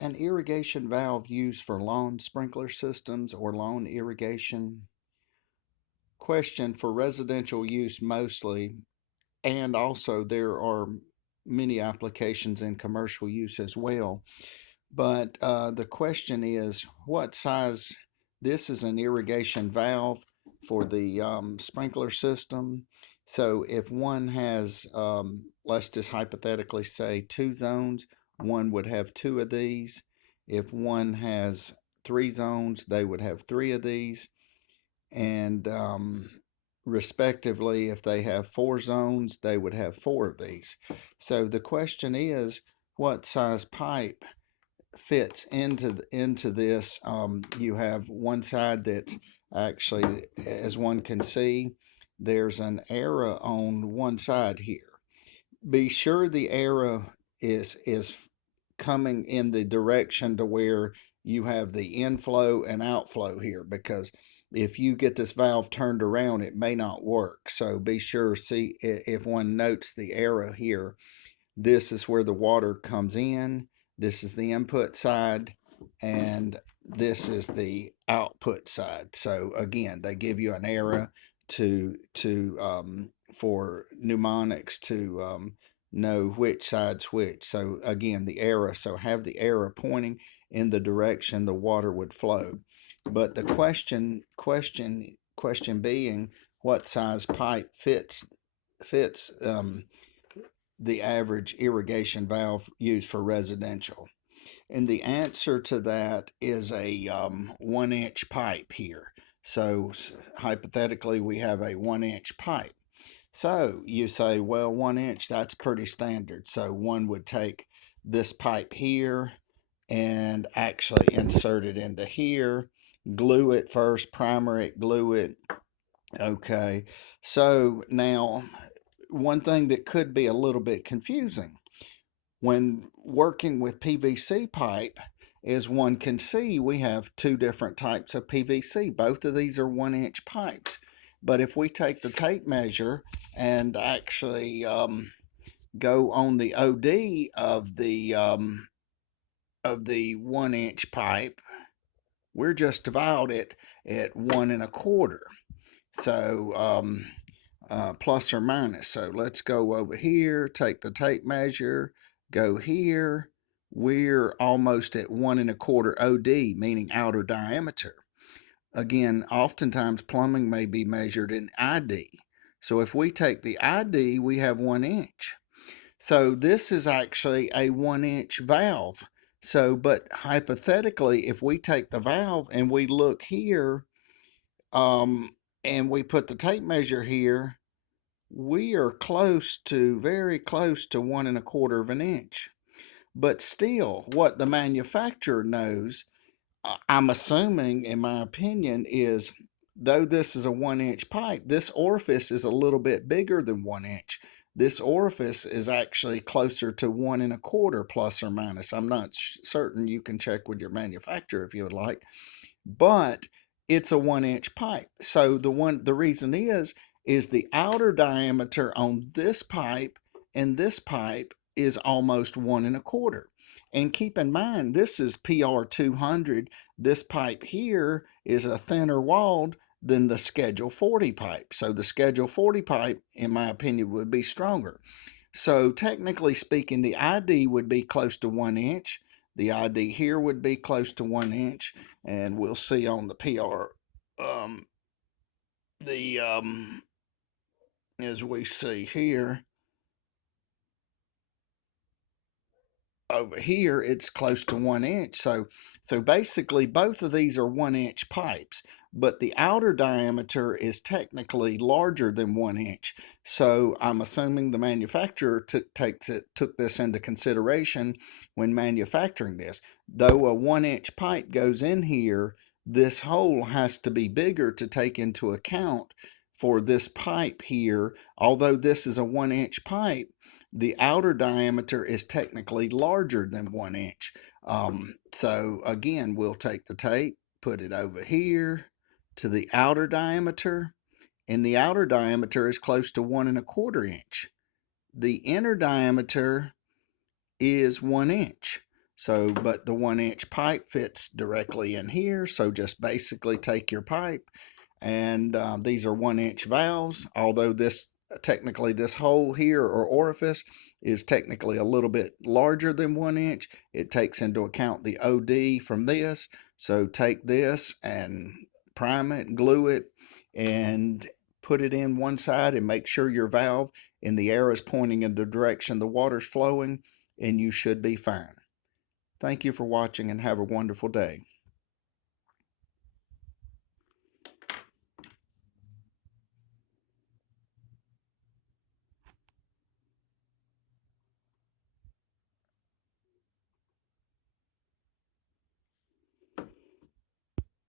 An irrigation valve used for lawn sprinkler systems or lawn irrigation? Question: for residential use mostly, and also there are many applications in commercial use as well. But the question is, what size? This is an irrigation valve for the sprinkler system. So if one has, let's just hypothetically say, two zones, one would have two of these. If one has three zones, they would have three of these. And respectively, if they have four zones, they would have four of these. So the question is, what size pipe fits into this? You have one side that actually, as one can see, there's an arrow on one side here. Be sure the arrow is coming in the direction to where you have the inflow and outflow here, because if you get this valve turned around, it may not work. So be sure, see if one notes the arrow here, this is where the water comes in. This is the input side, and this is the output side. So again, they give you an arrow to for mnemonics to know which side's which. So again, the arrow. So have the arrow pointing in the direction the water would flow. But the question being, what size pipe fits the average irrigation valve used for residential? And the answer to that is a 1 inch pipe here. So hypothetically, we have a 1 inch pipe. So you say, well, 1 inch, that's pretty standard. So one would take this pipe here and actually insert it into here, glue it first, primer it, glue it. Okay, so now one thing that could be a little bit confusing when working with PVC pipe is one can see we have two different types of PVC. Both of these are 1 inch pipes. But if we take the tape measure and actually go on the OD of the 1 inch pipe, we're just about at 1 1/4. So plus or minus. So let's go over here, take the tape measure, go here. We're almost at 1 1/4 OD, meaning outer diameter. Again, oftentimes plumbing may be measured in ID. So if we take the ID, we have 1 inch. So this is actually a 1 inch valve. So, but hypothetically, if we take the valve and we look here, and we put the tape measure here, we are very close to 1 1/4 of an inch. But still, what the manufacturer knows, I'm assuming, in my opinion, is though this is a 1 inch pipe, this orifice is a little bit bigger than 1 inch. This orifice is actually closer to 1 1/4 plus or minus. I'm not certain. You can check with your manufacturer if you would like, but it's a 1 inch pipe. So the reason is the outer diameter on this pipe and this pipe is almost 1 1/4. And keep in mind, this is PR 200. This pipe here is a thinner walled than the Schedule 40 pipe. So the Schedule 40 pipe, in my opinion, would be stronger. So technically speaking, the ID would be close to 1 inch. The ID here would be close to 1 inch. And we'll see on the PR, the as we see here, over here it's close to 1 inch. So basically both of these are 1 inch pipes, but the outer diameter is technically larger than 1 inch. So I'm assuming the manufacturer took this into consideration when manufacturing this. Though a 1 inch pipe goes in here, this hole has to be bigger to take into account for this pipe here. Although this is a 1 inch pipe, the outer diameter is technically larger than 1 inch. So again, we'll take the tape, put it over here to the outer diameter, and the outer diameter is close to 1 1/4 inch. The inner diameter is 1 inch. So, but the 1-inch pipe fits directly in here. So just basically take your pipe, and these are 1-inch valves. Although technically this hole here or orifice is technically a little bit larger than 1 inch, it takes into account the OD from this. So take this and prime it, glue it, and put it in one side, and make sure your valve and the air is pointing in the direction the water's flowing, and you should be fine. Thank you for watching, and have a wonderful day.